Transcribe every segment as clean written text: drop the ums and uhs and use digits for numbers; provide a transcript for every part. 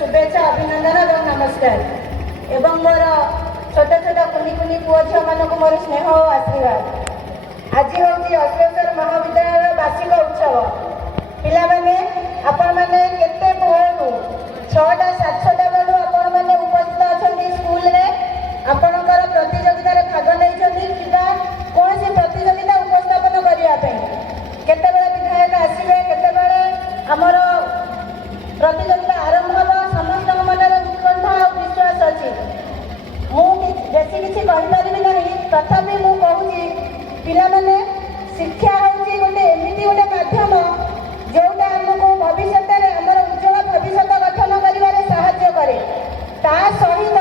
शुभेच्छा अभिनंदन और नमस्कार एवं मोर छोट छोट कुनि कुनि पुओ झील मानक मोर स्नेह और आशीर्वाद। आज हूँ अश्वेश्वर महाविद्यालय वार्षिक उत्सव। पिला माने आपण माने केते भोरू 6टा 7टा बेलू आपण माने उपस्थित अछंती स्कूल रे आपणकर प्रतियोगिता रे भाग लेछंती किबा कोनसी प्रतियोगिता उपस्थापन करिया पे केते बेले विधायक आसीबे केते बेले हमर प्रतियोगिता आरंभ हम समस्त मन में उत्कंठा और विश्वास अच्छी। मुझे बेसी किसी कहीपरि ना तथापि मुझे कहूँ पिला माने शिक्षा हूँ गोटे एमती गोटे माध्यम जोटा आमको भविष्य में आम उज्जवल भविष्य गठन कर साहाय्य करे। ता सहित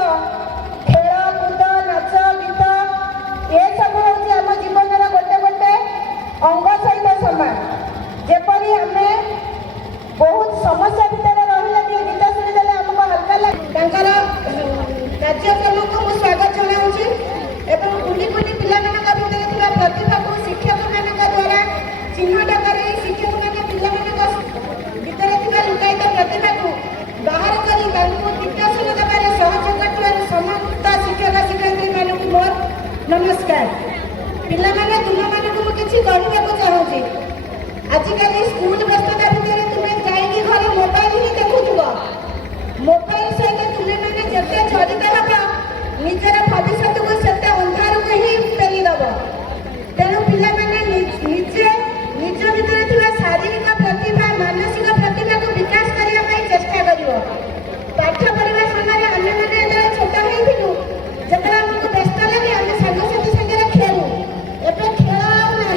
खेल कूद नाच गीत ये सब हूँ आम जीवन गोटे गोटे अंग सहित समान। जेपरी आम बहुत समस्या भितर रही गीत शुणीदे आमको हल्का लगे कार्यक्रम को मुझे स्वागत जनाऊँगी एवं कुनि कुनि पिला भितर प्रतिभा को शिक्षक मान द्वारा चिन्हट कर शिक्षक मैंने पिला भितर लुकायित प्रतिभा को बाहर कर दिग्दर्शन देवार सहयोग कर समस्त शिक्षक शिक्षयित्री मानक मोर नमस्कार। पिला माने तुम मानक मु किछि कहबाक चाहूँगी आजिकल स्कूल व्यस्तता भितर तुम्हें जाइए घर मोबाइल ही देखुव मोबाइल सहित तुम्हें मैंने जिते जड़ित हम निजर भविष्य को सेते अंधार को ही पेलीदेव। तेणु पिला मैंने निजे निज भर शारीरिक प्रतिभा मानसिक प्रतिभा को विकास करने चेष्टा कर पाठ पढ़ा समय आम मैंने छोट हो जब आमको व्यस्त लगे आम सांगसाथी सागर खेलू एवं खेल आना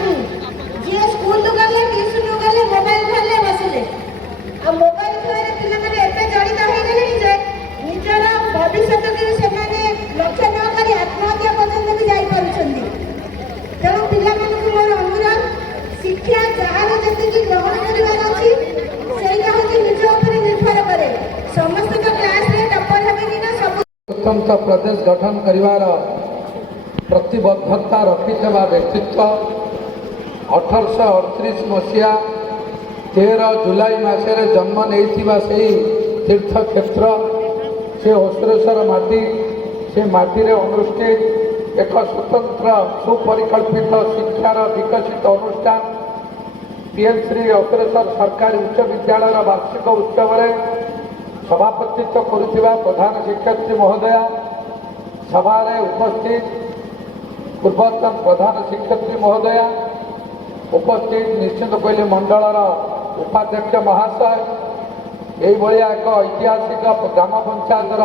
जी स्कूल गले ट्यूशन गले मोबाइल धरले बसिले आ मोबाइल खेल पिला मैंने एत जड़ित हो गले जे निजर भविष्य को लक्ष्य न कर आत्महत्या पर्यटन भी जापी। तेणु पिला मोर अनुरोध शिक्षा जार जी ग्रहण करवार अच्छी निज उपर निर्भर करे समस्त क्लास रे टपर हेबे ना सब स्वतंत्र प्रदेश गठन करिवार प्रतिबद्धता रखिथिबा व्यक्तित्व 1838 मसीहा 13 जुलाई मासरे जन्म नहीं तीर्थ क्षेत्र से ओसरेश्वर माटी से माटी रे अनुष्ठित एक स्वतंत्र सुपरिकल्पित शिक्षार विकसित अनुष्ठान पीएम श्री ओसरेश्वर सरकारी उच्च विद्यालय वार्षिक उत्सव सभापतित्व करुवा प्रधान शिक्षयित्री महोदया सभा उपस्थित पूर्वतन प्रधान शिक्षयित्री महोदया उपस्थित निश्चित कोइली मंडलर उपाध्यक्ष महाशय यही एक ऐतिहासिक ग्राम पंचायतर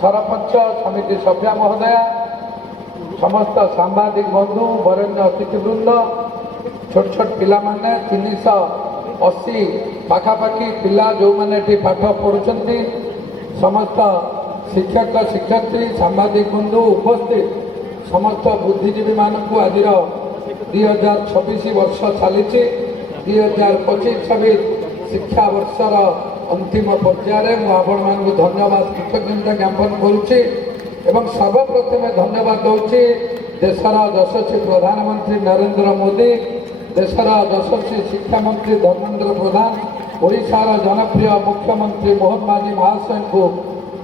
सरपंच समिति सभ्या महोदया समस्त सांबादिक बंधु वरेण्य अतिथिवृंद छोट छोट पिला माने 380 पाखापाखि पिला जो मैंने पाठ पढ़ुंट समस्त शिक्षक शिक्षयित्री सांबादिक बंधु उपस्थित समस्त बुद्धिजीवी मानक आज 2026 वर्ष चली 2025-26 शिक्षा वर्षर अंतिम पर्यायर मुझे धन्यवाद कृतज्ञता ज्ञापन करुच्ची एवं सर्वप्रथमे धन्यवाद दूसरी देशर यशस्वी प्रधानमंत्री नरेंद्र मोदी देशर यशस्वी शिक्षा मंत्री धर्मेंद्र प्रधान ओडिशार जनप्रिय मुख्यमंत्री मोहन माझी महाशय को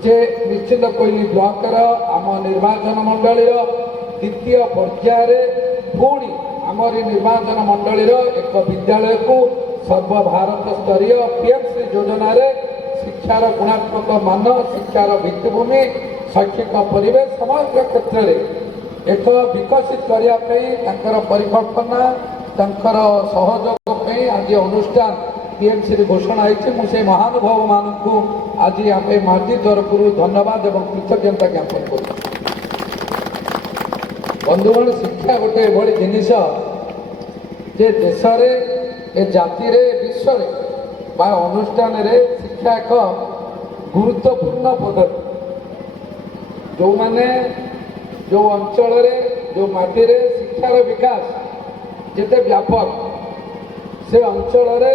जे निश्चित कोइली ब्लॉकर आम निर्वाचन मंडलीर द्वितीय पर्यायर पुणी आमरी निर्वाचन मंडलीर एक विद्यालय को सर्वभारत स्तरीय पीएमसी योजना रे शिक्षार गुणात्मक मान शिक्षार भित्तिभूमि शैक्षिक परिवेश समग्र क्षेत्र में एक विकसित करने परिकल्पना सहयोग आज अनुष्ठान पीएमसी घोषणा होती मुझे महानुभाव मानू आज आम माटी तरफ धन्यवाद और कृतज्ञता ज्ञापन कर बंधुगण शिक्षा गोटे एभली जिनिस जे देश ए जाति रे विश्व रे बा अनुष्ठान रे शिक्षा एक गुरुत्वपूर्ण पद्धति जो माने जो अंचल रे जो माटी रे शिक्षार विकास जिते व्यापक से अंचल रे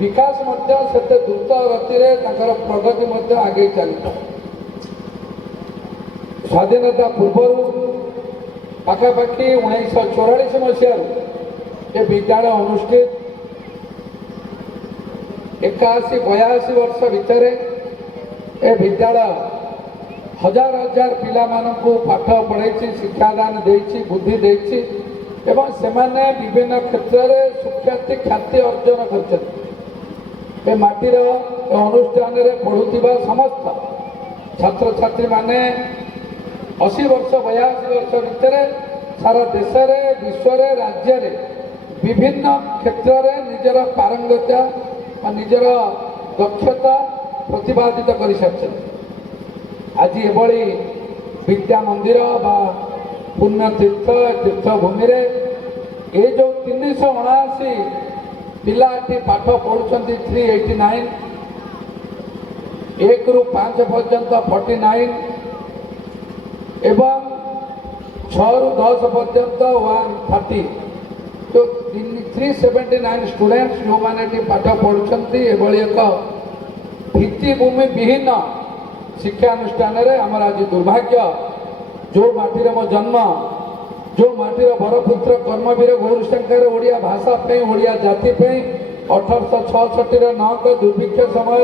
विकास मध्य सेते द्रुत गति रे ताकर प्रगति मध्य आगे चलता स्वाधीनता पूर्व पाखापाखि 1944 मसीह ये विद्यालय अनुष्ठित 81-82 वर्ष भितर ए विद्यालय हजार हजार पिलामानंकु पाठ पढ़ाई शिक्षादान देछि बुद्धि देछि एवं सेमाने विभिन्न क्षेत्र में सुख्याति ख्याति अर्जन कर माटीर अनुष्ठान पढ़ुवा समस्त छात्र छात्री माने 80 वर्ष 82 वर्ष भितर सारा देश में विश्व राज्य में विभिन्न क्षेत्र में निजर पारंगता और निजर दक्षता प्रतिपादित कर सारी आज एभली विद्या मंदिर बा पुण्य तीर्थ तीर्थभूमि ये जो 379 पिला पाठ पढ़ुंट 389 1 ରୁ 5 पर्यंत 49 एवं 6 ରୁ 10 पर्यंत 130 तो 379 स्टूडेंट्स जो मैंने पाठ पढ़ुंट एभली एक भित्तिभूमि विहीन शिक्षानुष्ठान आमर आज दुर्भाग्य जो माटीर मो जन्म जो माटीर बरपुत्र कर्मवीर गौरीशंकर ओडिया भाषा ओडिया जाति 1866 9 दुर्भिक्ष समय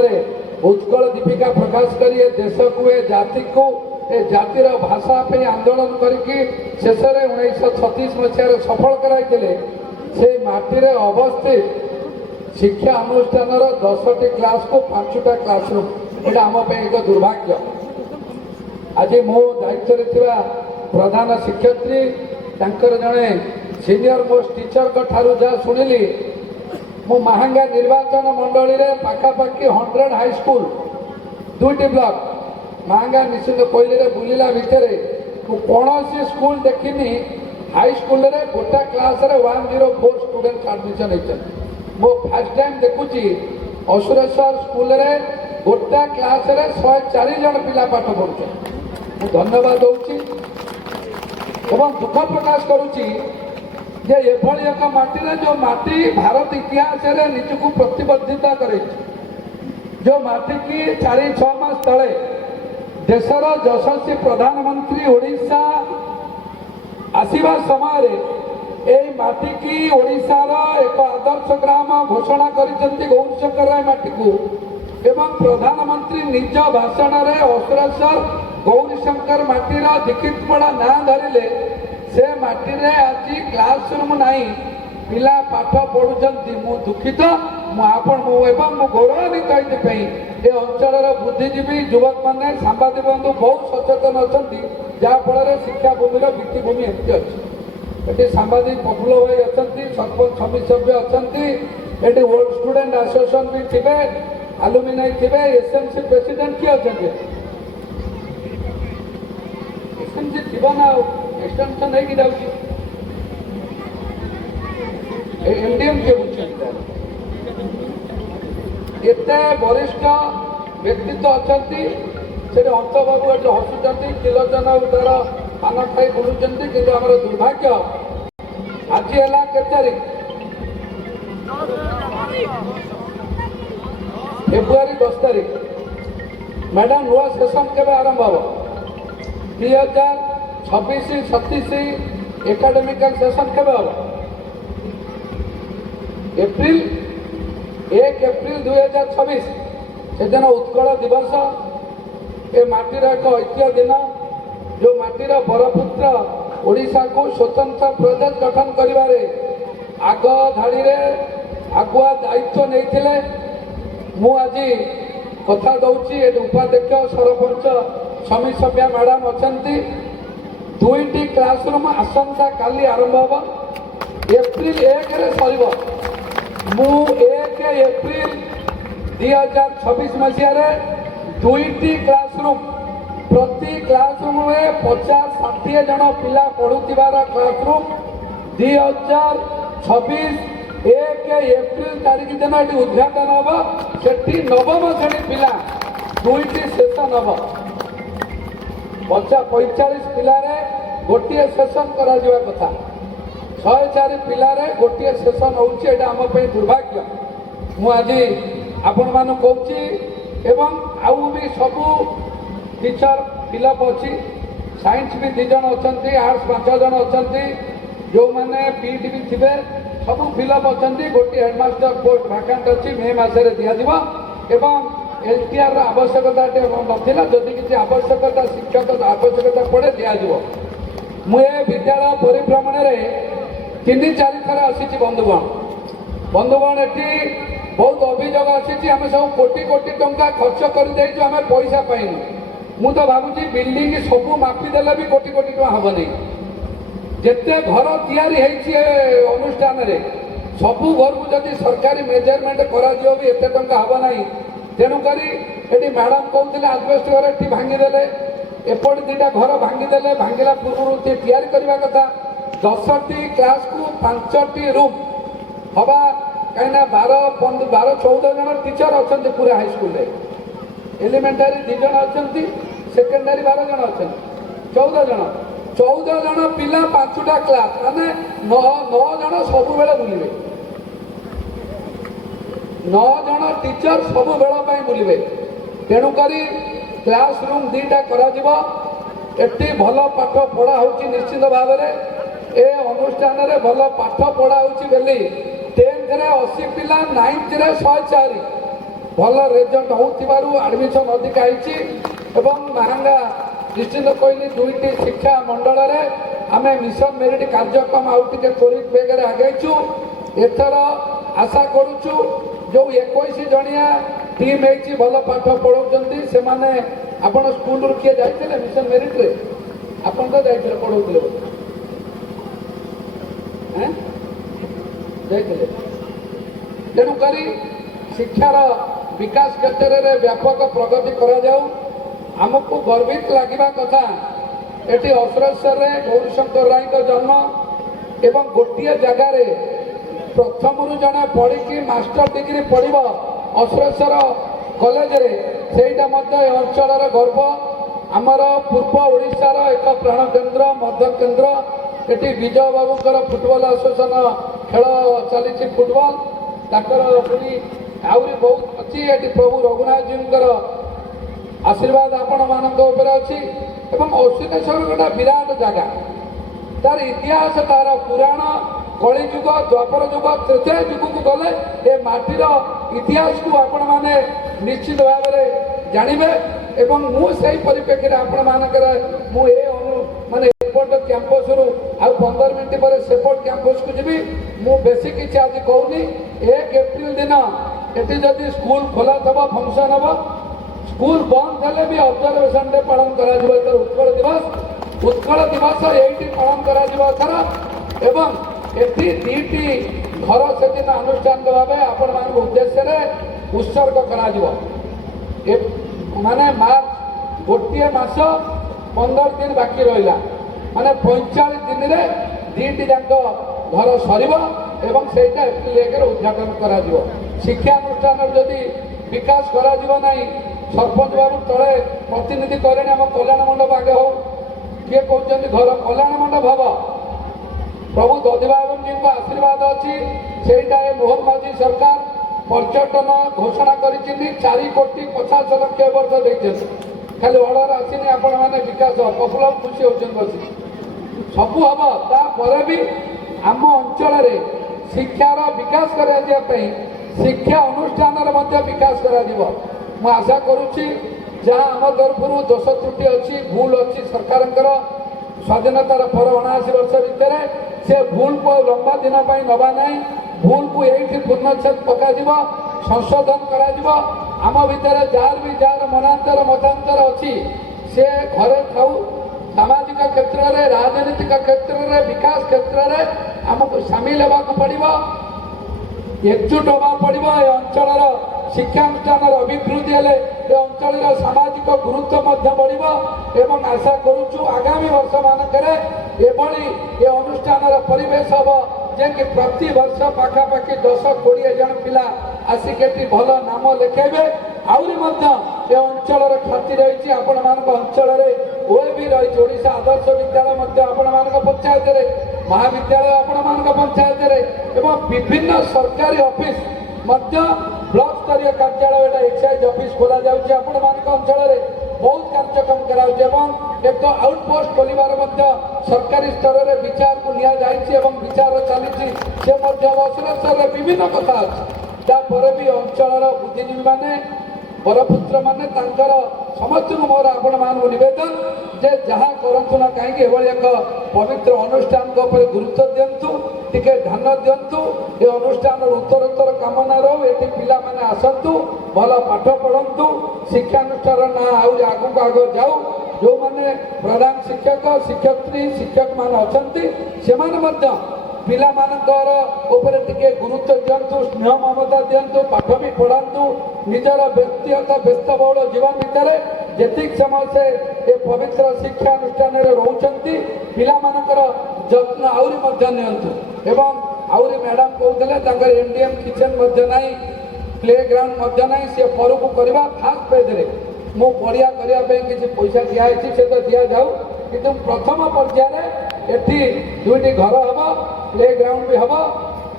उत्कल दीपिका प्रकाश कर देश को ए जाति को ए जातिर भाषा आंदोलन करके शेष 1936 मसीह सफल कराई से माटी अवस्थित शिक्षा अनुष्ठान 10टी क्लास को 5टा क्लासरूम एटा आम एक दुर्भाग्य आज मो दायित्व प्रधान शिक्षयत्री जड़े सीनियर मोस्ट टीचर ठारू जहाँ शुणिली मु महांगा निर्वाचन मंडली रे पाखापाखि 100 हाई स्कूल 2टी ब्लॉक महांगा निश्चित कोईली रे बुलिला भितर कौन स्कूल देखनी हाई स्कूल रे गोटा क्लास रे 104 स्टूडेंट एडमिशन होती मो फर्स्ट टाइम देखुची असुरेश्वर स्कूल रे गोटा क्लास रे 104 जन पिला पाठ पढ़ुचे धन्यवाद दूची एवं दुख प्रकाश करुच्ची जे एभली एक माटी रे जो माटी भारत इतिहास रे निजको प्रतिबद्धिता करे जो माटी की 4-6 मास तले देशर यशस्वी प्रधानमंत्री ओडिशा आसीबा समय एई माटी की ओडिशार एक आदर्श ग्राम घोषणा करिसेंती गौरीशंकर राय माटी को एवं प्रधानमंत्री निज भाषण में असुरेश्वर गौरीशंकर माटीर दीक्षितपड़ा ना धरिले से माटी रे आज क्लासरूम नहीं पिला पाठ पढ़ुंट मु दुखित एवं गौरवान्वित ये अंचल बुद्धिजीवी युवक मैंने सांबादिक बंधु बहुत सचेतन अच्छा जहाँफल शिक्षा भूमि भित्तिभूमि एमती अच्छी सांबादिक प्रफुल्ल भाई अच्छा सरपंच समिति सभ्य अच्छा ये ओल्ड स्टूडेंट एसोसिएशन भी थे आलुमिनाई थे एसएमसी प्रेसिडेंट किए अच्छा एसएमसी थी ना एक्सटेंशन नहीं जाऊँगी एमडीएम किए बुझे एत वरिष्ठ व्यक्तित्व अच्छा से अंत बाबू ये हसुँच किलोचन तार पान खाई बुलूं कि दुर्भाग्य आज है के तारीख फेब्रुआरी 10 तारीख मैडम नुआ सेशन के आरंभ हम 2026-27 एकाडेमिकल सेशन के हम एप्रिल 1 एप्रिल 2026 से दिन उत्कल दिवस ए माटीर एक ऐतिह्य दिन जो माटीर बरपुत्र ओडिशा को स्वतंत्र प्रदेश गठन करिबारे आग धाड़ी रे आगुआ दायित्व नहीं मु आज कथा दौची उपाध्यक्ष सरपंच समिति सभ्या मैडम अच्छा 2टी क्लासरूम आसंता काली आरंभ हम एप्रिल 1 रे सर मु 1 एप्रिल 2026 मसीह 2टी क्लासरूम प्रति क्लासरूम में 50-60 जन पिला पढ़ुवार क्लासरूम 2026 1 एप्रिल तारीख दिन ये उद्घाटन हम से नवम श्रेणी पिला 2टी सेशन हम 45 पिलारे गोटे सेशन करा कथा 104 पिलारे गोटे सेशन होम दुर्भाग्य मुझे आपण मान कहूँ एवं आउ भी सबू टीचर फिलअप अच्छी साइंस भी 2 जन अच्छा आर्ट्स 5 जन अच्छा जो मैंने पीटी भी थे सब फिलअप अच्छा गोटे हेडमास्टर पोस्ट भैकेंट अच्छी मे मसरे दिज्व LTR ଆବଶ୍ୟକତା ନଥିଲା। ଯଦି କିଛି ଆବଶ୍ୟକତା ଶିକ୍ଷକ ଆବଶ୍ୟକତା ପଡ଼େ ଦିଆଯିବ। ମୁଁ ଏ ବିଦ୍ୟାଳୟ ପରିଭ୍ରମଣରେ 3-4 ଥର ଆସିଛି ବନ୍ଧୁଗଣ ଏଠି ବହୁତ ଅଭିଯୋଗ ଆସିଛି। ଆମେ ସବୁ କୋଟି କୋଟି ଟଙ୍କା ଖର୍ଚ୍ଚ କରିଦେଇଛୁ, ଆମେ ପଇସା ପାଇନୁ। ମୁଁ ତ ଭାବୁଛି ବିଲ୍ଡିଂ ସବୁ ମାପିଦେଲେ ବି କୋଟି କୋଟି ଟଙ୍କା ହେବନି। ଯେତେ ଘର ତିଆରି ହେଇଛି ଏ ଅନୁଷ୍ଠାନରେ ସବୁ ଘରକୁ ଯଦି ସରକାରୀ ମେଜରମେଣ୍ଟ କରାଯିବ ବି ଏତେ ଟଙ୍କା ହେବ ନାହିଁ। ତେଣୁକରି ଏଠି ମ୍ୟାଡ଼ାମ କହୁଥିଲେ ଆଜବେଷ୍ଟ ଘର ଏଠି ଭାଙ୍ଗିଦେଲେ, ଏପଟେ 2ଟା ଘର ଭାଙ୍ଗିଦେଲେ। ଭାଙ୍ଗିଲା ପୂର୍ବରୁ ସେ ତିଆରି କରିବା କଥା। 10ଟି କ୍ଲାସକୁ 5ଟି ରୁମ୍ ହବା, କାହିଁକିନା 12-14 ଜଣ ଟିଚର ଅଛନ୍ତି ପୁରା ହାଇସ୍କୁଲରେ। ଏଲିମେଣ୍ଟାରୀ 2 ଜଣ ଅଛନ୍ତି, ସେକେଣ୍ଡାରୀ 12 ଜଣ ଅଛନ୍ତି, 14 ଜଣ ପିଲା 5ଟା କ୍ଲାସ, ମାନେ 9 ଜଣ ସବୁବେଳେ ବୁଲିବେ। 9 ଜଣ ଟିଚର ସବୁବେଳ ପାଇଁ ବୁଲିବେ। ତେଣୁକରି କ୍ଲାସ ରୁମ୍ 2ଟା କରାଯିବ। ଏଠି ଭଲ ପାଠ ପଢ଼ା ହେଉଛି ନିଶ୍ଚିତ ଭାବରେ। ଏ ଅନୁଷ୍ଠାନରେ ଭଲ ପାଠ ପଢ଼ା ହେଉଛି ବୋଲି 10th ରେ 80 ପିଲା, 9th ରେ 104 ଭଲ ରେଜଲ୍ଟ ହେଉଥିବାରୁ ଆଡ଼ମିସନ୍ ଅଧିକା ହେଇଛି। ଏବଂ ମାହାଙ୍ଗା ନିଶ୍ଚିତ କହିଲି 2ଟି ଶିକ୍ଷା ମଣ୍ଡଳରେ ଆମେ ମିଶନ ମେରିଟ୍ କାର୍ଯ୍ୟକ୍ରମ ଆଉ ଟିକେ ତ୍ୱରିତ ବେଗରେ ଆଗେଇଛୁ। ଏଥର ଆଶା କରୁଛୁ ଯେଉଁ 21 ଜଣିଆ ଟିମ୍ ହେଇଛି ଭଲ ପାଠ ପଢ଼ାଉଛନ୍ତି ସେମାନେ। ଆପଣ ସ୍କୁଲରୁ କିଏ ଯାଇଥିଲେ ମିଶନ ମେରିଟ୍ରେ? ଆପଣ ତ ଯାଇଥିଲେ, ପଢ଼ାଉଥିଲେ ବୋଧେ, ଯାଇଥିଲେ। ତେଣୁକରି ଶିକ୍ଷାର ବିକାଶ କ୍ଷେତ୍ରରେ ବ୍ୟାପକ ପ୍ରଗତି କରାଯାଉ। ଆମକୁ ଗର୍ବିତ ଲାଗିବା କଥା ଏଠି ଅସ୍ରେଶ୍ୱରରେ ଗୌରୀଶଙ୍କର ରାୟଙ୍କ ଜନ୍ମ ଏବଂ ଗୋଟିଏ ଜାଗାରେ ପ୍ରଥମରୁ ଜଣେ ପଢ଼ିକି ମାଷ୍ଟର ଡିଗ୍ରୀ ପଢ଼ିବ ଅସ୍ରେଶ୍ୱର କଲେଜରେ, ସେଇଟା ମଧ୍ୟ ଏ ଅଞ୍ଚଳର ଗର୍ବ। ଆମର ପୂର୍ବ ଓଡ଼ିଶାର ଏକ ପ୍ରାଣକେନ୍ଦ୍ର, ମଧ୍ୟକେନ୍ଦ୍ର। ଏଠି ବିଜୟ ବାବୁଙ୍କର ଫୁଟବଲ ଆସୋସିଏସନ ଖେଳ ଚାଲିଛି, ଫୁଟବଲ। ତାଙ୍କର ପୁଣି ଆହୁରି ବହୁତ ଅଛି। ଏଠି ପ୍ରଭୁ ରଘୁନାଥଜୀଙ୍କର ଆଶୀର୍ବାଦ ଆପଣମାନଙ୍କ ଉପରେ ଅଛି। ଏବଂ ଅଶ୍ୱିନେଶ୍ୱର ଗୋଟେ ବିରାଟ ଜାଗା, ତାର ଇତିହାସ, ତାର ପୁରାଣ, କଳିଯୁଗ, ଦ୍ୱାପର ଯୁଗ, ତ୍ରେତୟା ଯୁଗକୁ ଗଲେ ଏ ମାଟିର ଇତିହାସକୁ ଆପଣମାନେ ନିଶ୍ଚିତ ଭାବରେ ଜାଣିବେ। ଏବଂ ମୁଁ ସେହି ପରିପ୍ରେକ୍ଷୀରେ ଆପଣମାନଙ୍କର ମୁଁ ମାନେ ଏପଟ କ୍ୟାମ୍ପସରୁ ଆଉ 15 ମିନିଟ୍ ପରେ ସେପଟ କ୍ୟାମ୍ପସକୁ ଯିବି। ମୁଁ ବେଶୀ କିଛି ଆଜି କହୁନି। 1 ଏପ୍ରିଲ ଦିନ ଏଠି ଯଦି ସ୍କୁଲ ଖୋଲା ଥିବ, ଫଙ୍କସନ୍ ହେବ। ସ୍କୁଲ ବନ୍ଦ ହେଲେ ବି ଅବଜରଭେସନ ଡେ ପାଳନ କରାଯିବ। ଏଥର ଉତ୍କଳ ଦିବସ ଏଇଠି ପାଳନ କରାଯିବ ଏଥର। ଏବଂ ଏଠି 2ଟି ଘର ସେଦିନ ଆନୁଷ୍ଠାନିକ ଭାବେ ଆପଣମାନଙ୍କ ଉଦ୍ଦେଶ୍ୟରେ ଉତ୍ସର୍ଗ କରାଯିବ। ମାନେ ମାର୍ଚ୍ଚ 1 ମାସ 15 ଦିନ ବାକି ରହିଲା, ମାନେ 45 ଦିନରେ 2ଟି ଯାକ ଘର ସରିବ ଏବଂ ସେଇଟା ଏପ୍ରିଲ 1ରେ ଉଦ୍ଘାଟନ କରାଯିବ। ଶିକ୍ଷାନୁଷ୍ଠାନର ଯଦି ବିକାଶ କରାଯିବ ନାହିଁ, ସରପଞ୍ଚ ବାବୁ ତଳେ ପ୍ରତିନିଧି କଲେଣି ଆମ କଲ୍ୟାଣ ମଣ୍ଡପ ଆଗେ ହଉ, କିଏ କହୁଛନ୍ତି ଘର କଲ୍ୟାଣ ମଣ୍ଡପ ହବ। ପ୍ରଭୁ ଦଧିବାବୁଜୀଙ୍କ ଆଶୀର୍ବାଦ ଅଛି। ସେଇଟା ଏ ମୋହନ ମାଝୀ ସରକାର ପର୍ଯ୍ୟଟନ ଘୋଷଣା କରିଛନ୍ତି। 4,50,00,000 ଏ ବର୍ଷ ଦେଇଛନ୍ତି। ଖାଲି ଅର୍ଡର ଆସିନି, ଆପଣମାନେ ବିକାଶ ପ୍ରଫୁଲ୍ଲ ଖୁସି ହେଉଛନ୍ତି ବସି। ସବୁ ହବ। ତାପରେ ବି ଆମ ଅଞ୍ଚଳରେ ଶିକ୍ଷାର ବିକାଶ କରାଯିବା ପାଇଁ ଶିକ୍ଷା ଅନୁଷ୍ଠାନର ମଧ୍ୟ ବିକାଶ କରାଯିବ। ମୁଁ ଆଶା କରୁଛି ଯାହା ଆମ ତରଫରୁ ଦୋଷ ତ୍ରୁଟି ଅଛି, ଭୁଲ ଅଛି ସରକାରଙ୍କର ସ୍ୱାଧୀନତାର ପର 79 ବର୍ଷ ଭିତରେ, ସେ ଭୁଲକୁ ଲମ୍ବା ଦିନ ପାଇଁ ନେବା ନାହିଁ। ଭୁଲକୁ ଏଇଠି ପୂର୍ଣ୍ଣଚ୍ଛେଦ ପକାଯିବ, ସଂଶୋଧନ କରାଯିବ। ଆମ ଭିତରେ ଯାହାର ମତାନ୍ତର ଅଛି ସେ ଘରେ ଥାଉ। ସାମାଜିକ କ୍ଷେତ୍ରରେ, ରାଜନୈତିକ କ୍ଷେତ୍ରରେ, ବିକାଶ କ୍ଷେତ୍ରରେ ଆମକୁ ସାମିଲ ହେବାକୁ ପଡ଼ିବ, ଏକଜୁଟ ହେବାକୁ ପଡ଼ିବ। ଏ ଅଞ୍ଚଳର ଶିକ୍ଷାନୁଷ୍ଠାନର ଅଭିବୃଦ୍ଧି ହେଲେ ଏ ଅଞ୍ଚଳର ସାମାଜିକ ଗୁରୁତ୍ୱ ମଧ୍ୟ ବଢ଼ିବ। ଏବଂ ଆଶା କରୁଛୁ ଆଗାମୀ ବର୍ଷମାନଙ୍କରେ ଏଭଳି ଏ ଅନୁଷ୍ଠାନର ପରିବେଶ ହେବ ଯେ କି ପ୍ରତିବର୍ଷ ପାଖାପାଖି 10-20 ଜଣ ପିଲା ଆସିକି ଏଠି ଭଲ ନାମ ଲେଖାଇବେ। ଆହୁରି ମଧ୍ୟ ଏ ଅଞ୍ଚଳର ଖ୍ୟାତି ରହିଛି। ଆପଣମାନଙ୍କ ଅଞ୍ଚଳରେ OAB ରହିଛି, ଓଡ଼ିଶା ଆଦର୍ଶ ବିଦ୍ୟାଳୟ ମଧ୍ୟ ଆପଣମାନଙ୍କ ପଞ୍ଚାୟତରେ, ମହାବିଦ୍ୟାଳୟ ଆପଣମାନଙ୍କ ପଞ୍ଚାୟତରେ ଏବଂ ବିଭିନ୍ନ ସରକାରୀ ଅଫିସ ମଧ୍ୟ ବ୍ଲକ ସ୍ତରୀୟ କାର୍ଯ୍ୟାଳୟ, ଏଟା ଏକ୍ସାଇଜ ଅଫିସ ଖୋଲାଯାଉଛି ଆପଣମାନଙ୍କ ଅଞ୍ଚଳରେ। ବହୁତ କାର୍ଯ୍ୟକ୍ରମ କରାଯାଉଛି ଏବଂ ଏକ ଆଉଟପୋଷ୍ଟ ଖୋଲିବାର ମଧ୍ୟ ସରକାରୀ ସ୍ତରରେ ବିଚାରକୁ ନିଆଯାଇଛି ଏବଂ ବିଚାର ଚାଲିଛି। ସେ ମଧ୍ୟ ଅସୁରେଶ୍ୱରରେ ବିଭିନ୍ନ କଥା ଅଛି। ତାପରେ ବି ଅଞ୍ଚଳର ବୁଦ୍ଧିଜୀବୀମାନେ ବରପୁତ୍ର ମାନେ ତାଙ୍କର ସମସ୍ତଙ୍କୁ ମୋର ଆପଣମାନଙ୍କୁ ନିବେଦନ ଯେ ଯାହା କରନ୍ତୁ ନା କାହିଁକି ଏଭଳି ଏକ ପବିତ୍ର ଅନୁଷ୍ଠାନଙ୍କ ଉପରେ ଗୁରୁତ୍ୱ ଦିଅନ୍ତୁ, ଟିକେ ଧ୍ୟାନ ଦିଅନ୍ତୁ। ଏ ଅନୁଷ୍ଠାନର ଉତ୍ତରୋତ୍ତର କାମନା ରହୁ, ଏଠି ପିଲାମାନେ ଆସନ୍ତୁ, ଭଲ ପାଠ ପଢ଼ନ୍ତୁ, ଶିକ୍ଷାନୁଷ୍ଠାନର ନାଁ ଆହୁରି ଆଗକୁ ଆଗ ଯାଉ। ଯେଉଁମାନେ ପ୍ରଧାନ ଶିକ୍ଷକ ଶିକ୍ଷୟିତ୍ରୀ ଶିକ୍ଷକମାନେ ଅଛନ୍ତି ସେମାନେ ମଧ୍ୟ ପିଲାମାନଙ୍କର ଉପରେ ଟିକେ ଗୁରୁତ୍ୱ ଦିଅନ୍ତୁ, ସ୍ନେହ ମମତା ଦିଅନ୍ତୁ, ପାଠ ବି ପଢ଼ାନ୍ତୁ। ନିଜର ବ୍ୟକ୍ତିଗତ ବ୍ୟସ୍ତବହୁଳ ଜୀବନ ଭିତରେ ଯେତିକି ସମୟ ସେ ଏ ପବିତ୍ର ଶିକ୍ଷାନୁଷ୍ଠାନରେ ରହୁଛନ୍ତି ପିଲାମାନଙ୍କର ଯତ୍ନ ଆହୁରି ମଧ୍ୟ ନିଅନ୍ତୁ। ଏବଂ ଆହୁରି ମ୍ୟାଡ଼ାମ୍ କହୁଥିଲେ ତାଙ୍କର MDM କିଚେନ୍ ମଧ୍ୟ ନାହିଁ, ପ୍ଲେ ଗ୍ରାଉଣ୍ଡ ମଧ୍ୟ ନାହିଁ, ସେ ପରକୁ କରିବା ଫାର୍ଷ୍ଟ ପେଜ୍ରେ ମୁଁ ପଡ଼ିଆ କରିବା ପାଇଁ କିଛି ପଇସା ଦିଆହେଇଛି, ସେ ତ ଦିଆଯାଉ, କିନ୍ତୁ ପ୍ରଥମ ପର୍ଯ୍ୟାୟରେ ଏଠି 2ଟି ଘର ହେବ, ପ୍ଲେ ଗ୍ରାଉଣ୍ଡ ବି ହେବ,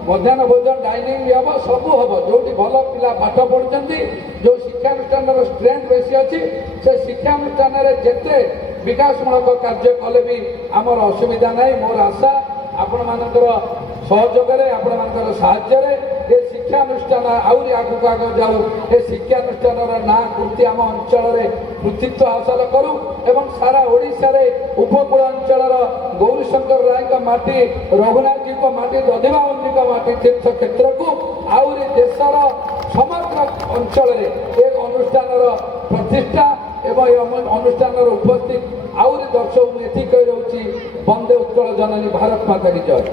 ମଧ୍ୟାହ୍ନ ଭୋଜନ ଡାଇନିଂ ବି ହେବ, ସବୁ ହେବ। ଯେଉଁଠି ଭଲ ପିଲା ପାଠ ପଢ଼ୁଛନ୍ତି, ଯେଉଁ ଶିକ୍ଷାନୁଷ୍ଠାନର ଷ୍ଟ୍ରେନ୍ଥ ବେଶୀ ଅଛି, ସେ ଶିକ୍ଷାନୁଷ୍ଠାନରେ ଯେତେ ବିକାଶମୂଳକ କାର୍ଯ୍ୟ କଲେ ବି ଆମର ଅସୁବିଧା ନାହିଁ। ମୋର ଆଶା ଆପଣମାନଙ୍କର ସହଯୋଗରେ ଆପଣମାନଙ୍କର ସାହାଯ୍ୟରେ ଏ ଶିକ୍ଷାନୁଷ୍ଠାନ ଆହୁରି ଆଗକୁ ଆଗ ଯାଉ, ଏ ଶିକ୍ଷାନୁଷ୍ଠାନର ନାଁ କୀର୍ତ୍ତି ଆମ ଅଞ୍ଚଳରେ କୃତିତ୍ୱ ହାସଲ କରୁ ଏବଂ ସାରା ଓଡ଼ିଶାରେ ଉପକୂଳ ଅଞ୍ଚଳର ଗୌରୀଶଙ୍କର ରାୟଙ୍କ ମାଟି, ରଘୁନାଥଜୀଙ୍କ ମାଟି, ଦଧିବାବନଜୀଙ୍କ ମାଟି ତୀର୍ଥକ୍ଷେତ୍ରକୁ ଆହୁରି ଦେଶର ସମଗ୍ର ଅଞ୍ଚଳରେ ଏ ଅନୁଷ୍ଠାନର ପ୍ରତିଷ୍ଠା ଏବଂ ଏ ଅନୁଷ୍ଠାନର ଉପସ୍ଥିତ ଆହୁରି ଦର୍ଶକ ମୁଁ ଏତିକି କହି ରହୁଛି, ବନ୍ଦେ ଉତ୍କଳ ଜନନୀ ଭାରତ ମାତା କି ଜୟ।